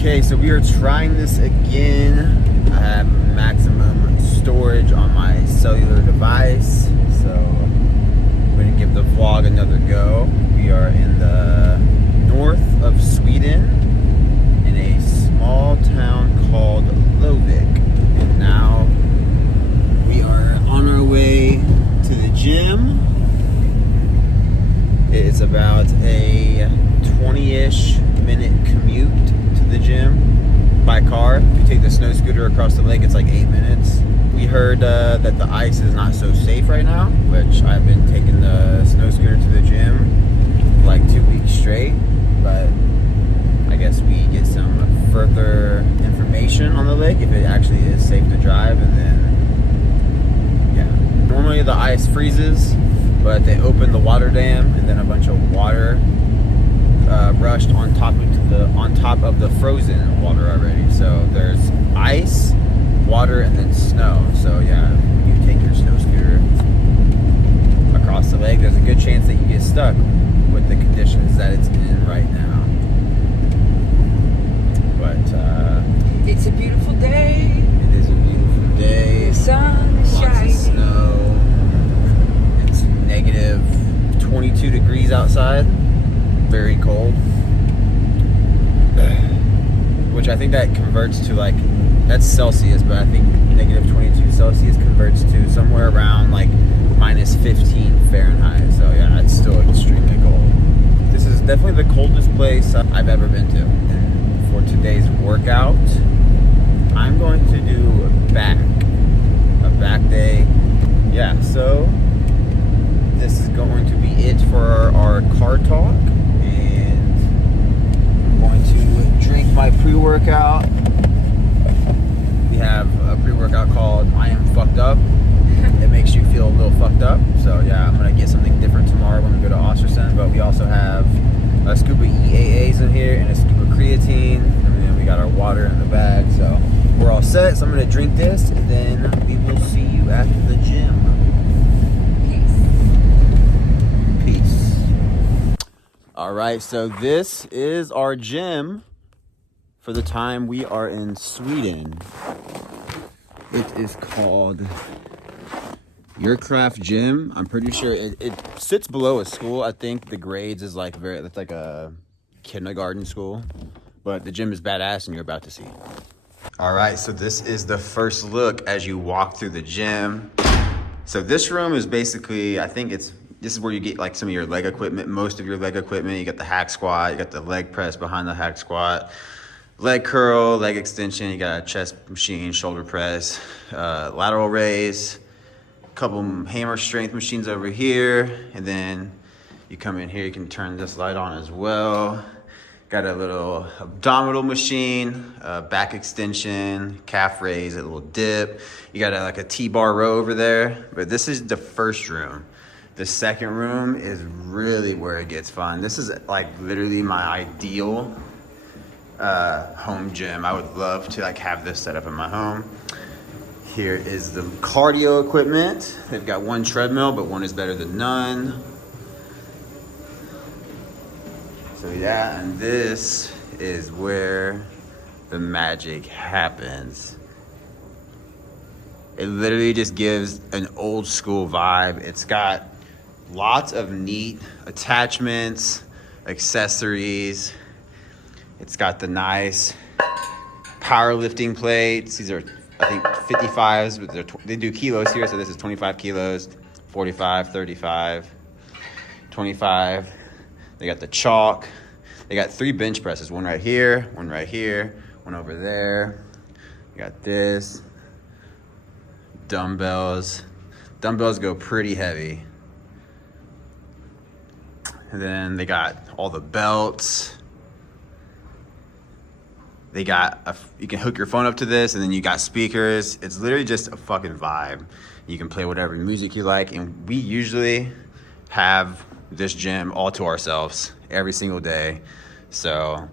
Okay, so we are trying this again. I have maximum storage on my cellular device, so I'm going to give the vlog another go. We are in the north of Sweden in a small town called Lovik, and now we are on our way to the gym. It's about a 20-ish minute commute to the gym by car. If you take the snow scooter across the lake, it's like 8 minutes. We heard that the ice is not so safe right now, which I've been taking the snow scooter to the gym for like 2 weeks straight, but I guess we get some further information on the lake if it actually is safe to drive. And then normally the ice freezes, but they opened the water dam and then a bunch of water rushed on top of the frozen water already. So there's ice, water, and then snow. So yeah, when you take your snow scooter across the lake, there's a good chance that you get stuck with the conditions that it's in right now. But it's a beautiful day. It is a beautiful day. The sun is Lots shining. of snow. It's negative 22 degrees outside. Very cold. Which I think that converts to like, that's Celsius, but I think negative 22 Celsius converts to somewhere around like minus 15 Fahrenheit. So yeah, it's still extremely cold. This is definitely the coldest place I've ever been to. And for today's workout, I'm going to do a back day. Yeah, so this is going to be it for our car talk. Going to drink my pre-workout. We have a pre-workout called I Am Fucked Up. It makes you feel a little fucked up. So yeah, I'm gonna get something different tomorrow when we go to Ostersund. But we also have a scoop of EAAs in here and a scoop of creatine, and then we got our water in the bag. So we're all set. So I'm gonna drink this, and then we will see you at the gym. Peace. All right, so this is our gym for the time we are in Sweden. It is called Your Craft Gym. I'm pretty sure it sits below a school. I think the grades is like it's like a kindergarten school, but the gym is badass and you're about to see. All right, so this is the first look as you walk through the gym. So this room is basically, I think this is where you get like some of your leg equipment, most of your leg equipment. You got the hack squat, you got the leg press behind the hack squat, leg curl, leg extension, you got a chest machine, shoulder press, lateral raise, a couple hammer strength machines over here. And then you come in here, you can turn this light on as well. Got a little abdominal machine, back extension, calf raise, a little dip. You got like a T-bar row over there. But this is the first room. The second room is really where it gets fun. This is like literally my ideal home gym. I would love to like have this set up in my home. Here is the cardio equipment. They've got one treadmill, but one is better than none. So yeah, and this is where the magic happens. It literally just gives an old school vibe. It's got lots of neat attachments, accessories. It's got the nice powerlifting plates. These are, I think, 55s, but they do kilos here. So this is 25 kilos, 45, 35, 25. They got the chalk. They got 3 bench presses, one right here, one over there. You got this. Dumbbells. Dumbbells go pretty heavy. And then they got all the belts. They got, you can hook your phone up to this, and then you got speakers. It's literally just a fucking vibe. You can play whatever music you like, and we usually have this gym all to ourselves every single day. So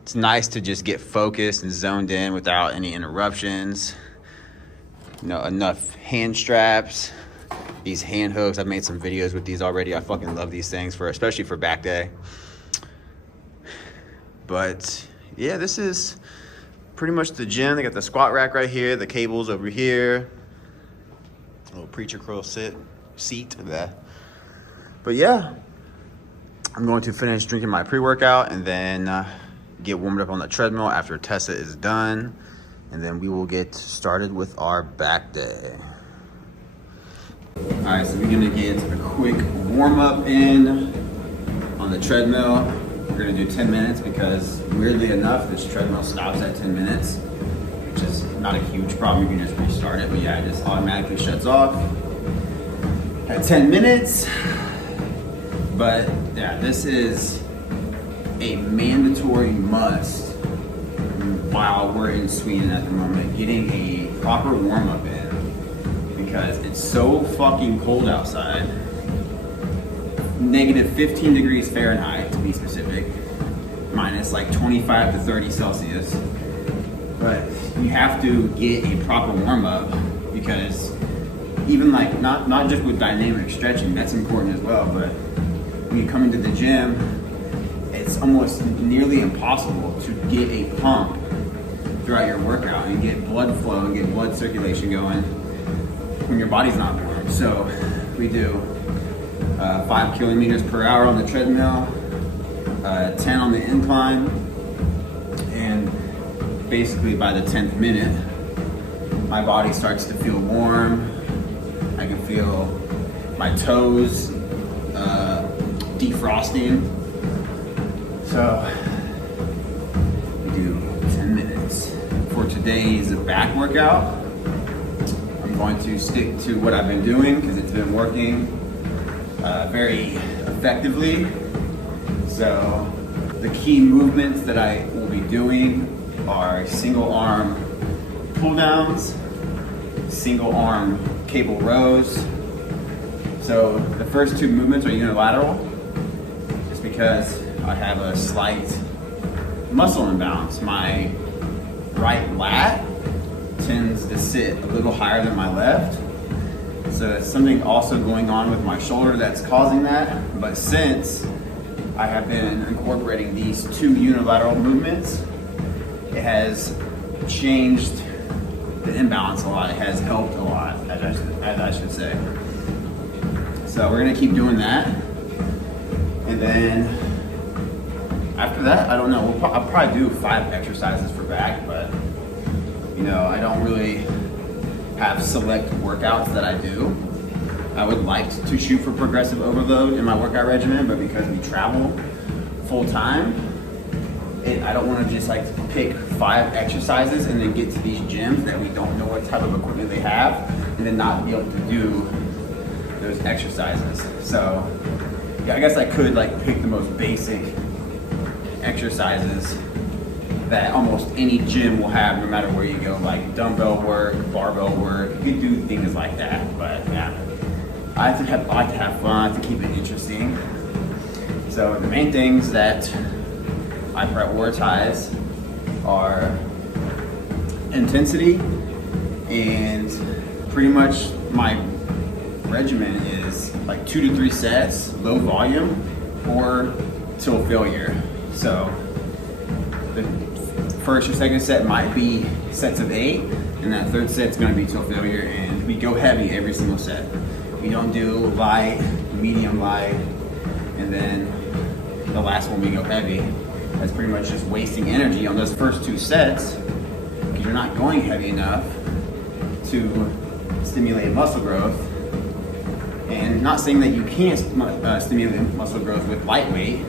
it's nice to just get focused and zoned in without any interruptions. You know, enough hand straps, these hand hooks. I've made some videos with these already. I fucking love these things, especially for back day. But yeah, this is pretty much the gym. They got the squat rack right here, the cables over here, a little preacher curl seat there. But yeah, I'm going to finish drinking my pre-workout and then get warmed up on the treadmill after Tessa is done. And then we will get started with our back day. All right, so we're gonna get a quick warm up in on the treadmill. We're gonna do 10 minutes because weirdly enough, this treadmill stops at 10 minutes, which is not a huge problem. You can just restart it, but yeah, it just automatically shuts off at 10 minutes. But yeah, this is a mandatory must while we're in Sweden at the moment, getting a proper warm-up in because it's so fucking cold outside. Negative 15 degrees Fahrenheit to be specific, minus like 25 to 30 Celsius. But you have to get a proper warm-up because even like not just with dynamic stretching, that's important as well, but when you come into the gym, it's almost nearly impossible to get a pump throughout your workout and get blood flow and get blood circulation going when your body's not warm. So we do 5 kilometers per hour on the treadmill, 10 on the incline, and basically by the 10th minute, my body starts to feel warm. I can feel my toes defrosting. So we do 10 minutes. For today's back workout, I'm going to stick to what I've been doing because it's been working very effectively. So the key movements that I will be doing are single arm pull downs, single arm cable rows. So the first two movements are unilateral, just because I have a slight muscle imbalance. My right lat tends to sit a little higher than my left. So there's something also going on with my shoulder that's causing that. But since I have been incorporating these two unilateral movements, it has changed the imbalance a lot. It has helped a lot, as I should say. So we're gonna keep doing that. And then after that, I don't know, I'll probably do 5 exercises for back, but you know, I don't really have select workouts that I do. I would like to shoot for progressive overload in my workout regimen, but because we travel full time, I don't want to just like pick 5 exercises and then get to these gyms that we don't know what type of equipment they have and then not be able to do those exercises. So yeah, I guess I could like pick the most basic exercises that almost any gym will have no matter where you go, like dumbbell work, barbell work. You can do things like that, but yeah, I like to have fun, to keep it interesting. So the main things that I prioritize are intensity, and pretty much my regimen is like 2 to 3 sets, low volume, or till failure. So the first or second set might be sets of 8, and that third set's gonna be till failure, and we go heavy every single set. We don't do light, medium light, and then the last one we go heavy. That's pretty much just wasting energy on those first 2 sets because you're not going heavy enough to stimulate muscle growth. And not saying that you can't stimulate muscle growth with lightweight,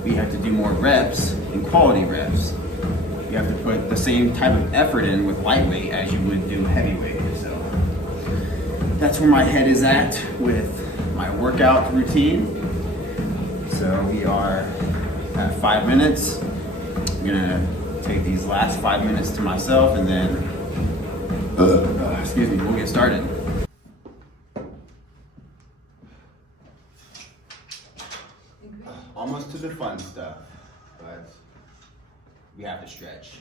but you have to do more reps and quality reps. You have to put the same type of effort in with lightweight as you would do heavyweight. So that's where my head is at with my workout routine. So we are at 5 minutes. I'm gonna take these last 5 minutes to myself and then, we'll get started. Almost to the fun stuff, but we have to stretch.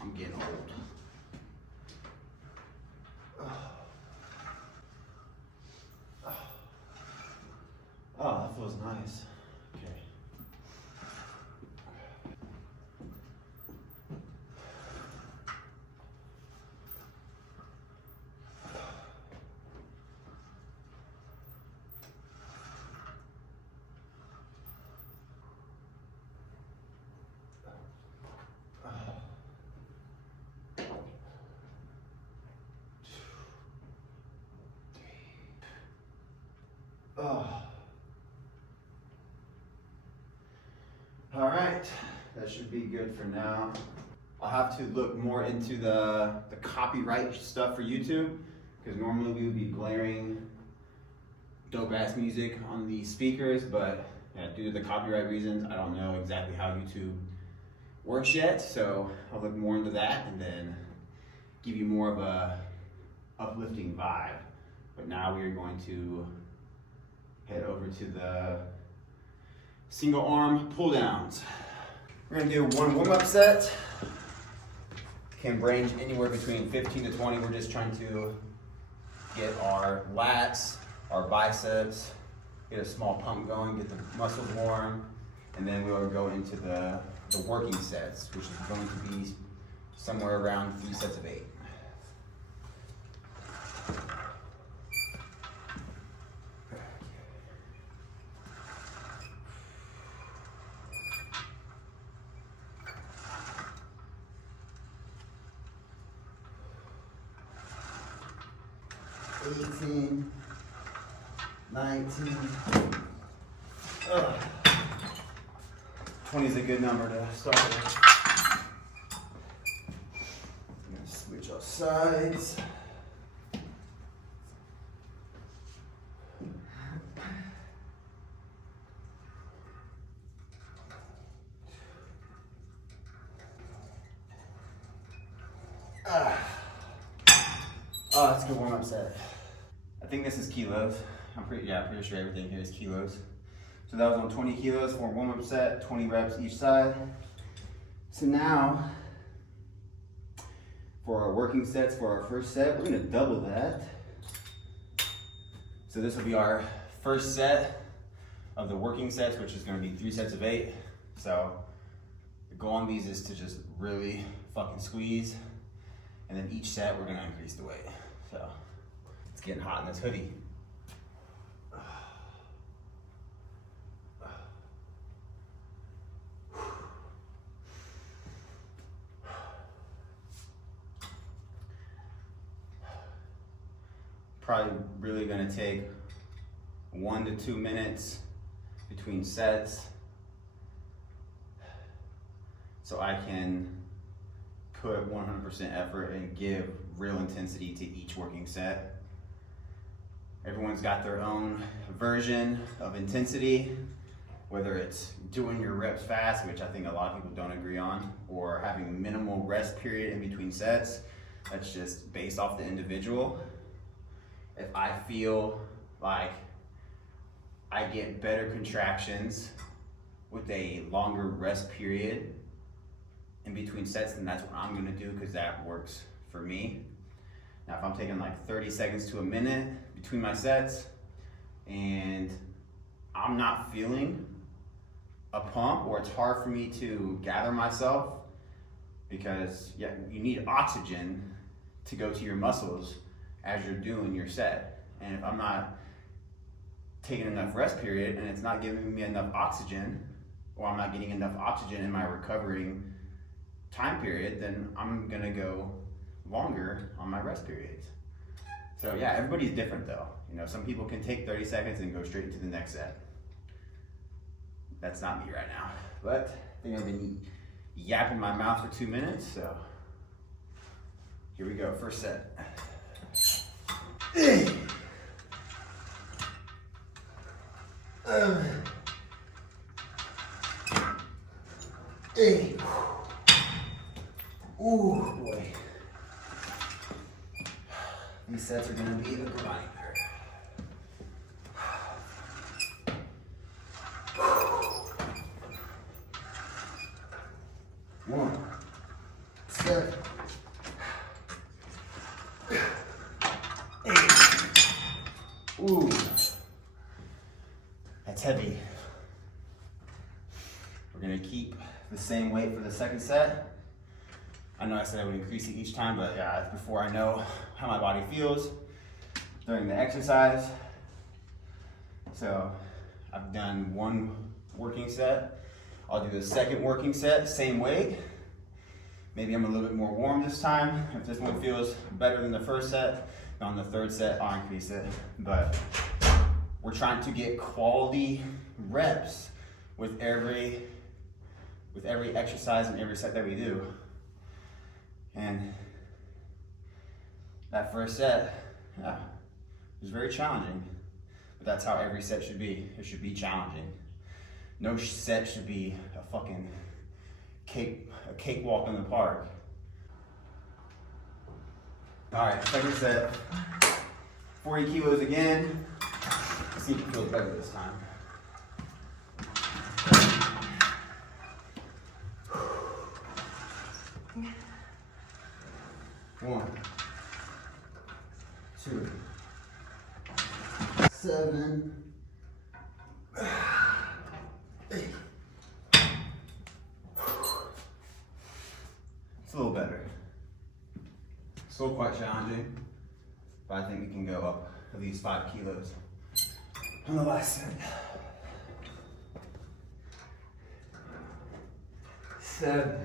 I'm getting old. Oh, that feels nice. Okay. Oh. All right, that should be good for now. I'll have to look more into the copyright stuff for YouTube, because normally we would be blaring dope ass music on the speakers, but yeah, due to the copyright reasons, I don't know exactly how YouTube works yet, so I'll look more into that and then give you more of a uplifting vibe. But now we are going to head over to the single arm pull downs. We're gonna do one warm-up set. Can range anywhere between 15 to 20. We're just trying to get our lats, our biceps, get a small pump going, get the muscles warm, and then we'll go into the working sets, which is going to be somewhere around 3 sets of 8. 18, 19. 20 is a good number to start with. I'm gonna switch our sides. Oh, that's a good warm-up set. I think this is kilos. I'm pretty sure everything here is kilos. So that was on 20 kilos for a warm-up set, 20 reps each side. So now, for our working sets, for our first set, we're gonna double that. So this will be our first set of the working sets, which is gonna be 3 sets of 8. So the goal on these is to just really fucking squeeze. And then each set, we're gonna increase the weight. So it's getting hot in this hoodie. Probably really gonna take 1 to 2 minutes between sets so I can put 100% effort and give real intensity to each working set. Everyone's got their own version of intensity, whether it's doing your reps fast, which I think a lot of people don't agree on, or having a minimal rest period in between sets. That's just based off the individual. If I feel like I get better contractions with a longer rest period in between sets, then that's what I'm gonna do, because that works for me. Now, if I'm taking like 30 seconds to a minute between my sets and I'm not feeling a pump, or it's hard for me to gather myself, because you need oxygen to go to your muscles as you're doing your set. And if I'm not taking enough rest period and it's not giving me enough oxygen, or I'm not getting enough oxygen in my recovering time period, then I'm gonna go longer on my rest periods. So yeah, everybody's different though. You know, some people can take 30 seconds and go straight into the next set. That's not me right now. But I think I've been yapping my mouth for 2 minutes, so here we go, first set. Ooh, boy. These sets are gonna be a grinder. One, set. 8. Ooh, that's heavy. We're gonna keep the same weight for the second set. I know I said I would increase it each time, but yeah, it's before I know how my body feels during the exercise. So I've done 1 working set. I'll do the second working set, same weight. Maybe I'm a little bit more warm this time. If this one feels better than the first set, on the third set, I'll increase it. But we're trying to get quality reps with every exercise and every set that we do. And that first set, yeah, was very challenging, but that's how every set should be. It should be challenging. No set should be a fucking cakewalk in the park. All right, second set, 40 kilos again. Let's see if it feels better this time. One, 2, 7, 8. It's a little better. Still quite challenging, but I think we can go up at least 5 kilos on the last set. 7,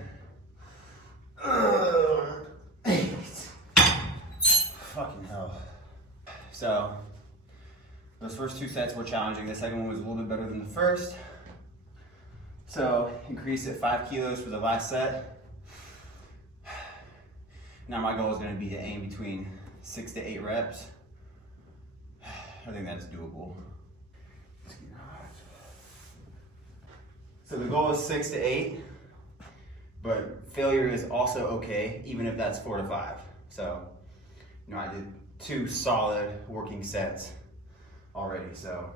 8. Fucking hell. So, those first 2 sets were challenging. The second one was a little bit better than the first. So, increase it 5 kilos for the last set. Now my goal is going to be to aim between 6 to 8 reps. I think that's doable. So the goal is 6 to 8, but failure is also okay, even if that's 4 to 5. So, I did 2 solid working sets already. So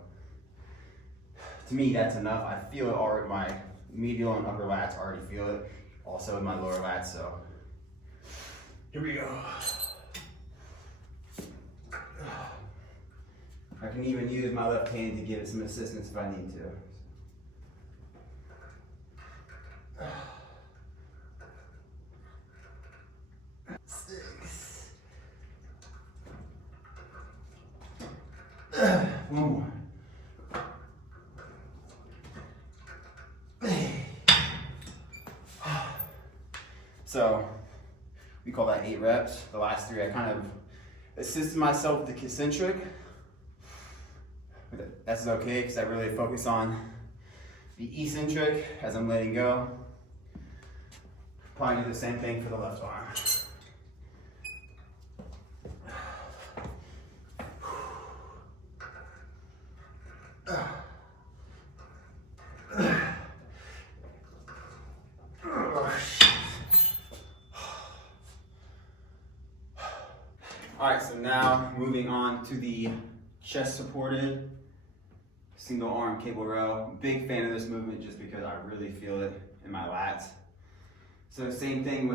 to me, that's enough. I feel it already. My medial and upper lats already feel it. Also in my lower lats. So here we go. I can even use my left hand to give it some assistance if I need to. 6. One more. So we call that 8 reps. The last 3, I kind of assisted myself with the concentric. That's okay because I really focus on the eccentric as I'm letting go. Probably do the same thing for the left arm. All right, so now moving on to the chest supported single arm cable row. Big fan of this movement just because I really feel it in my lats. So same thing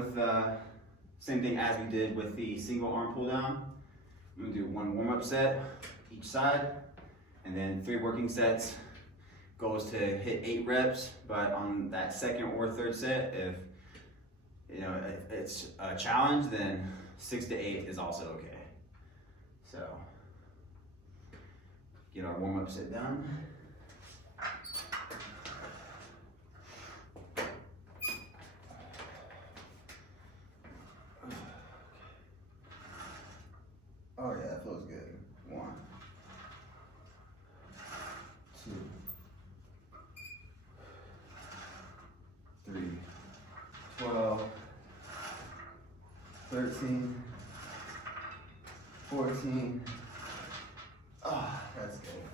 as we did with the single arm pull down. I'm gonna do 1 warm-up set each side, and then 3 working sets. Goal is to hit 8 reps, but on that second or third set, if it's a challenge, then 6 to 8 is also okay. So get our warm-up set done. Oh yeah, that feels good. 1, 2, 3, 12, 13, 14. Ah, that's good.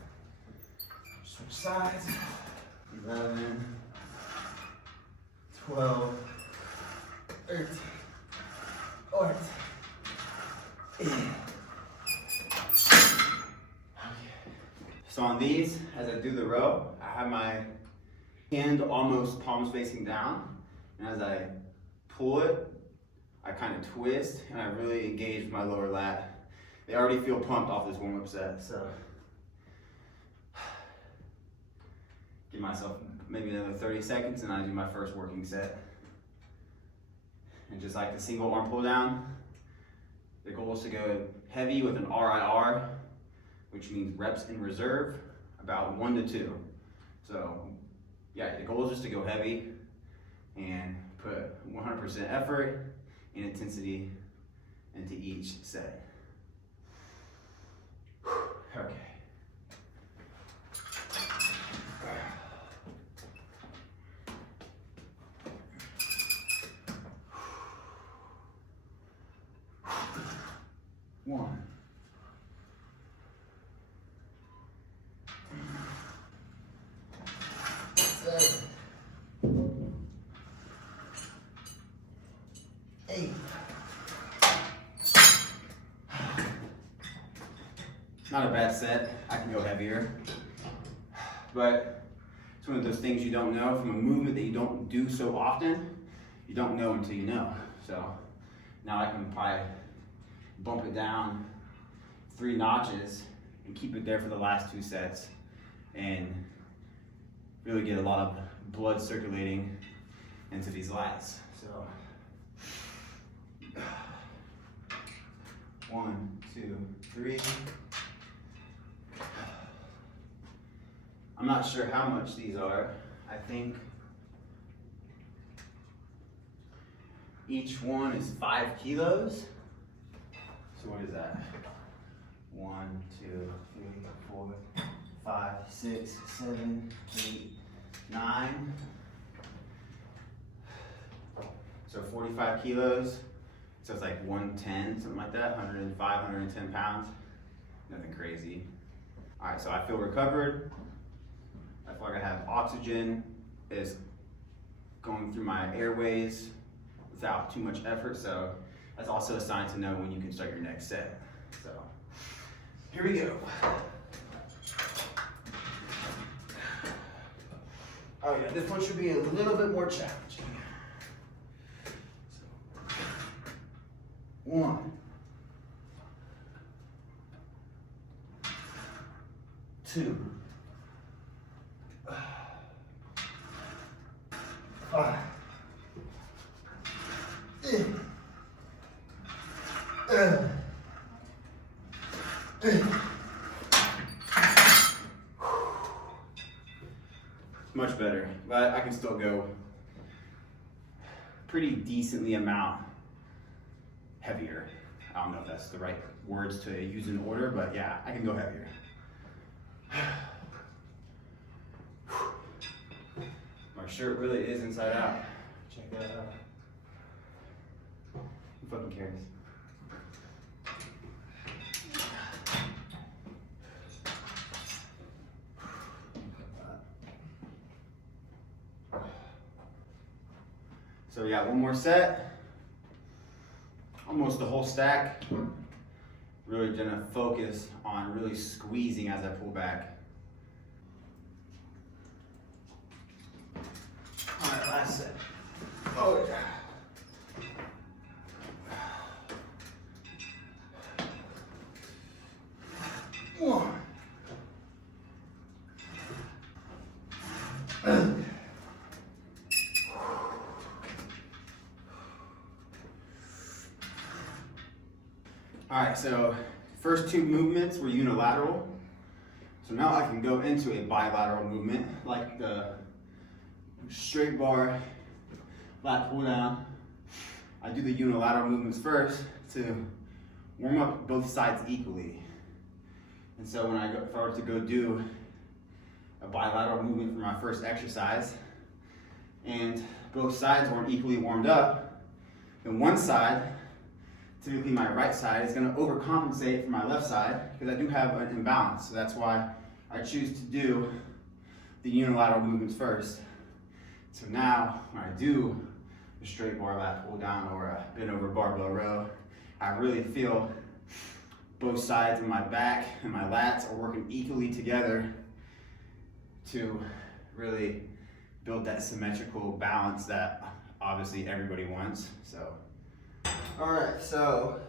Switch sides. 11, 12, 13, 14, 15. So on these, as I do the row, I have my hand almost palms facing down, and as I pull it, I kind of twist, and I really engage with my lower lat. They already feel pumped off this warm-up set, so give myself maybe another 30 seconds, and I do my first working set. And just like the single arm pull down, the goal is to go heavy with an RIR, which means reps in reserve, about 1 to 2. So yeah, the goal is just to go heavy and put 100% effort and intensity into each set. Okay. 1. 7. 8. Not a bad set. I can go heavier. But it's one of those things you don't know from a movement that you don't do so often. You don't know until you know. So now I can probably bump it down 3 notches and keep it there for the last 2 sets and really get a lot of blood circulating into these lats. So 1, 2, 3. I'm not sure how much these are. I think each one is 5 kilos. So what is that? 1, 2, 3, 4, 5, 6, 7, 8, 9. So 45 kilos. So it's like 110, something like that, 105, 110 pounds. Nothing crazy. All right, so I feel recovered. I feel like I have oxygen is going through my airways without too much effort. So that's also a sign to know when you can start your next set. So here we go. Oh yeah, this one should be a little bit more challenging. So, 1, 2, 5. Much better, but I can still go pretty decently amount heavier. I don't know if that's the right words to use in order, but yeah, I can go heavier. My shirt really is inside out. Check that out. Who fucking cares? So we got one more set. Almost the whole stack. Really gonna focus on really squeezing as I pull back. All right, last set. Oh yeah. One. All right, so first 2 movements were unilateral. So now I can go into a bilateral movement, like the straight bar, lat pull down. I do the unilateral movements first to warm up both sides equally. And so when if I were to go do a bilateral movement for my first exercise, and both sides weren't equally warmed up, then one side, typically my right side, is going to overcompensate for my left side because I do have an imbalance. So that's why I choose to do the unilateral movements first. So now when I do a straight bar lat pull down or a bent over barbell row, I really feel both sides of my back and my lats are working equally together to really build that symmetrical balance that obviously everybody wants. So, all right, so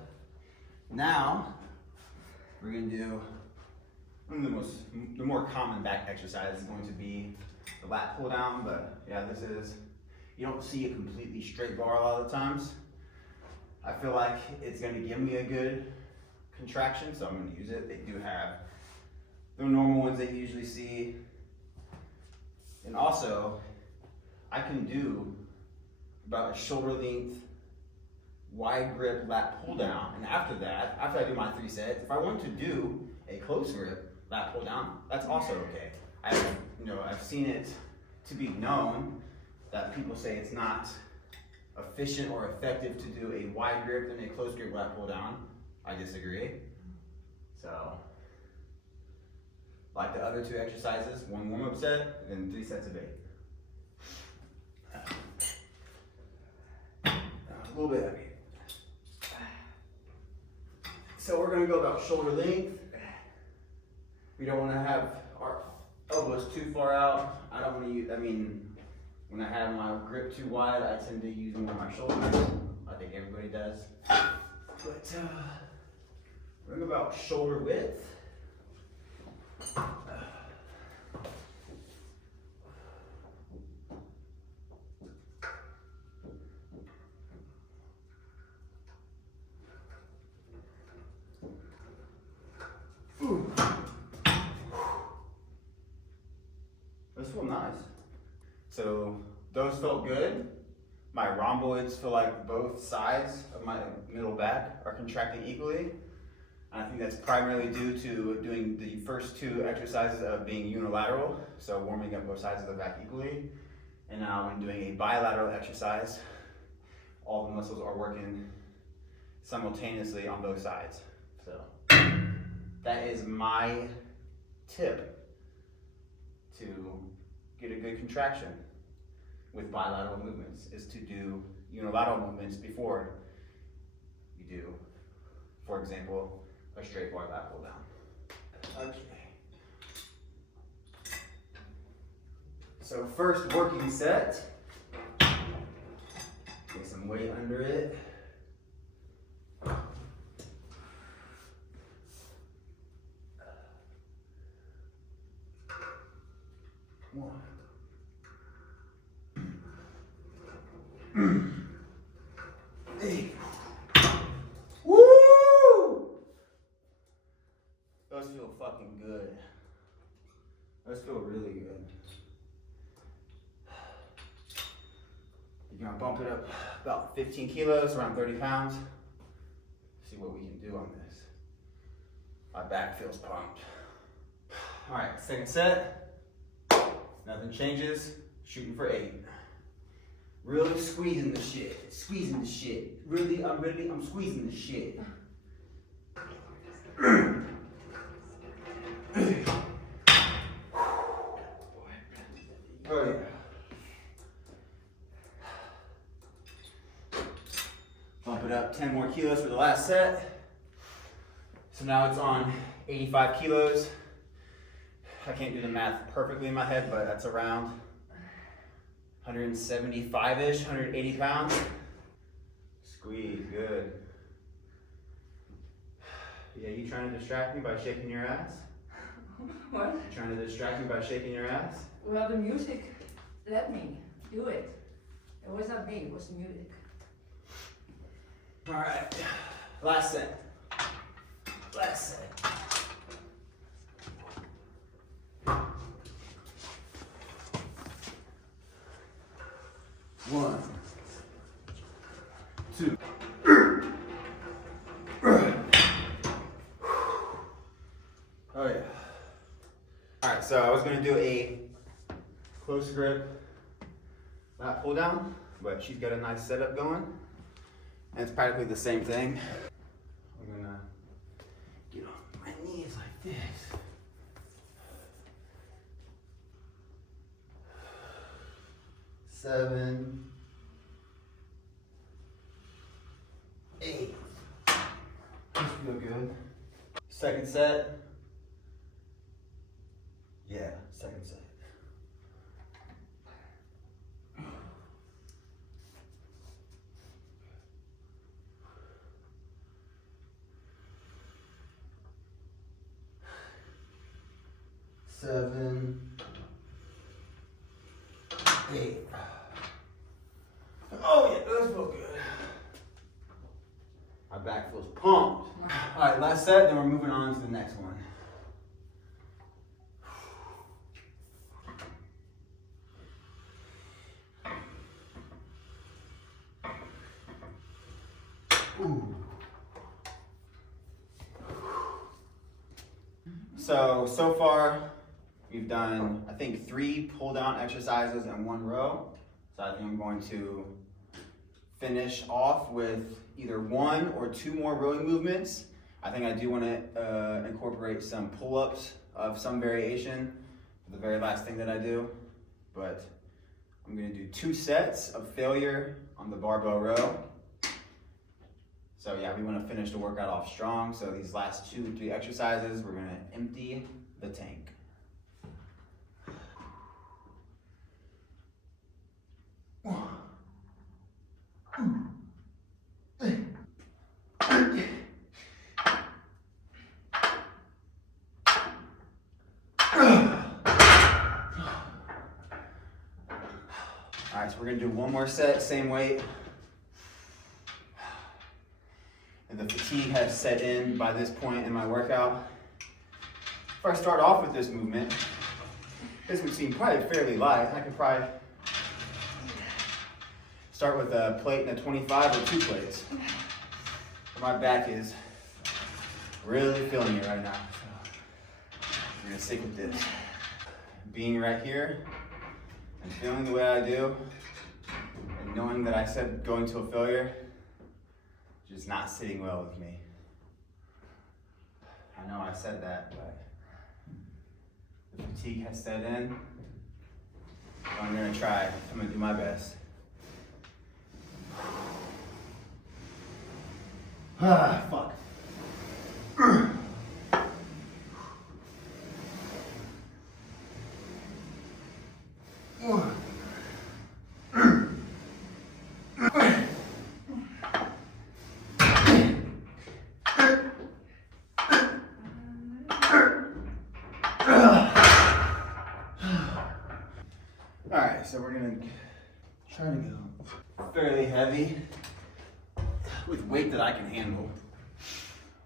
now we're gonna do one of the more common back exercise is going to be the lat pull down, but yeah, you don't see a completely straight bar a lot of the times. I feel like it's gonna give me a good contraction, so I'm gonna use it. They do have the normal ones that you usually see. And also, I can do about a shoulder length, wide grip lat pull down. And after that, after I do my 3 sets, if I want to do a close grip lat pull down, that's also okay. I've seen it to be known that people say it's not efficient or effective to do a wide grip and a close grip lat pull down. I disagree. So, like the other two exercises, 1 warm-up set, and then 3 sets of 8. A little bit heavy. So we're gonna go about shoulder length. We don't wanna have our elbows too far out. I don't wanna use, when I have my grip too wide, I tend to use more of my shoulders. I think everybody does. But we're gonna go about shoulder width. Those feel nice. So those felt good. My rhomboids feel like both sides of my middle back are contracting equally. I think that's primarily due to doing the first 2 exercises of being unilateral, so warming up both sides of the back equally. And now when doing a bilateral exercise, all the muscles are working simultaneously on both sides. So that is my tip to get a good contraction with bilateral movements, is to do unilateral movements before you do, for example, a straight bar lat pull down. Okay. So first working set, get some weight under it. One. Hey. Woo! Those feel fucking good. Those feel really good. You're gonna bump it up about 15 kilos, around 30 pounds. See what we can do on this. My back feels pumped. All right, second set. Nothing changes. Shooting for 8. Really squeezing the shit. Squeezing the shit. I'm squeezing the shit. Oh yeah. Bump it up 10 more kilos for the last set. So now it's on 85 kilos. I can't do the math perfectly in my head, but that's around 175-ish, 180 pounds. Squeeze, good. Yeah, you trying to distract me by shaking your ass? What? You trying to distract me by shaking your ass? Well, the music let me do it. It was not me, it was the music. All right, last set. Last set. One, 2. Oh yeah. All right, so I was gonna do a close grip lat pull down, but she's got a nice setup going, and it's practically the same thing. I'm gonna get on my knees like this. Seven, 8. Those feel good. Second set. Yeah, second set. Seven, 8. Oh yeah, those feel good. My back feels pumped. All right, last set, then we're moving on to the next one. Ooh. So far, we've done, I think, 3 pull down exercises in 1 row. So I think I'm going to finish off with either 1 or 2 more rowing movements, I think I do want to incorporate some pull-ups of some variation for the very last thing that I do, but I'm going to do 2 sets of failure on the barbell row. So yeah, we want to finish the workout off strong. So these last 2 or 3 exercises, we're going to empty the tank. All right, so we're gonna do 1 more set, same weight. And the fatigue has set in by this point in my workout. If I start off with this movement, this would seem probably fairly light. I could probably start with a plate and a 25 or 2 plates. But my back is really feeling it right now. So we're gonna stick with this. Being right here and feeling the way I do, and knowing that I said going to a failure, just not sitting well with me. I know I said that, but the fatigue has set in. So I'm gonna try. I'm gonna do my best. Ah, fuck. Alright, so we're gonna try to go fairly heavy with weight that I can handle.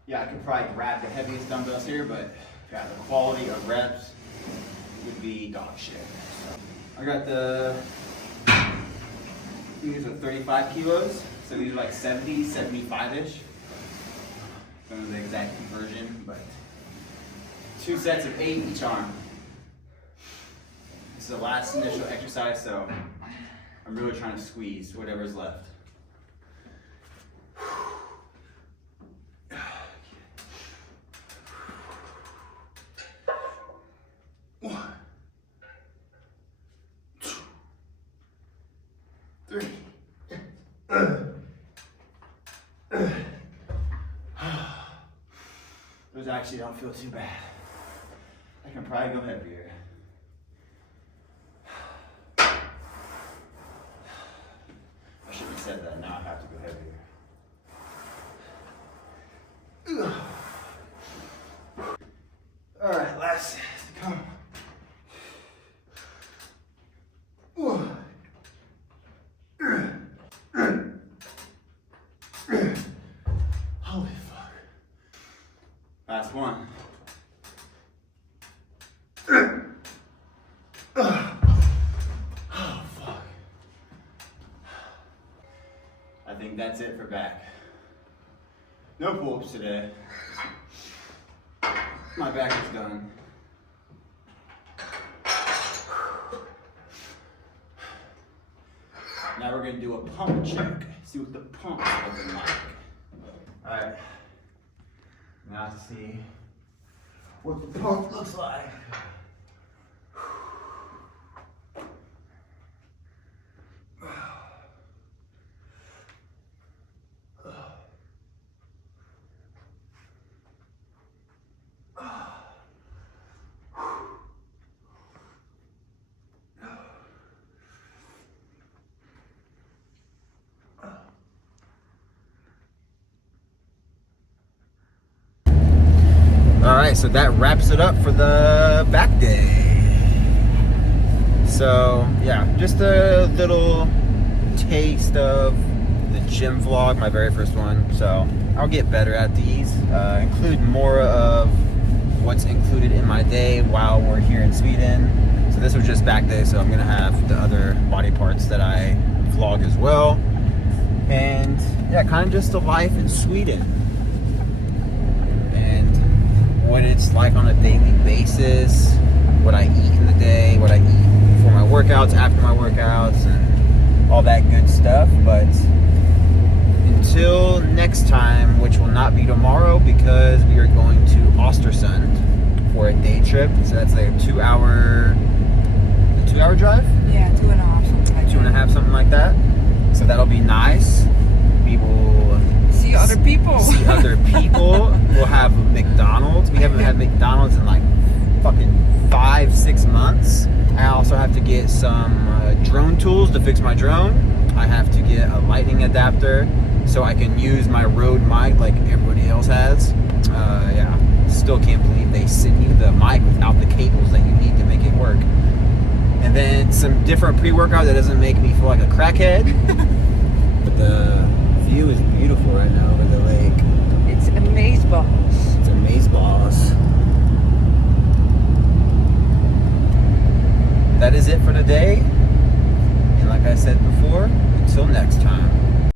Yeah, I could probably grab the heaviest dumbbells here, but yeah, the quality of reps would be dog shit. So, I got I think these are 35 kilos, so these are like 70, 75-ish. Don't know the exact conversion, but 2 sets of 8 each arm. This is the last initial exercise, so I'm really trying to squeeze whatever's left. Those actually don't feel too bad. I can probably go heavier. I shouldn't have said that. Now I have to go heavier. All right, last. Come on. Holy fuck. Last one. Oh fuck. I think that's it for back. No pull-ups today. My back is done. Now we're gonna do a pump check. See what the pump is looking like. All right. Now to see what the pump looks like. All right, so that wraps it up for the back day. So yeah, just a little taste of the gym vlog, my very first one. So I'll get better at these, include more of what's included in my day while we're here in Sweden. So this was just back day, so I'm gonna have the other body parts that I vlog as well. And yeah, kind of just the life in Sweden. What it's like on a daily basis, what I eat in the day, what I eat before my workouts, after my workouts, and all that good stuff. But until next time, which will not not be tomorrow because we are going to Ostersund for a day trip. So that's like a 2 hour drive? Yeah, 2.5, something like that. 2.5, something like that. So that'll be nice. We will See other people. see other people. We'll have McDonald's. We haven't had McDonald's in like fucking 5-6 months. I also have to get some drone tools to fix my drone. I have to get a lightning adapter so I can use my Rode mic like everybody else has. Yeah, still can't believe they send you the mic without the cables that you need to make it work. And then some different pre-workout that doesn't make me feel like a crackhead. But the view is beautiful right now over the lake. It's amazeballs. It's amazeballs. That is it for today. And like I said before, until next time.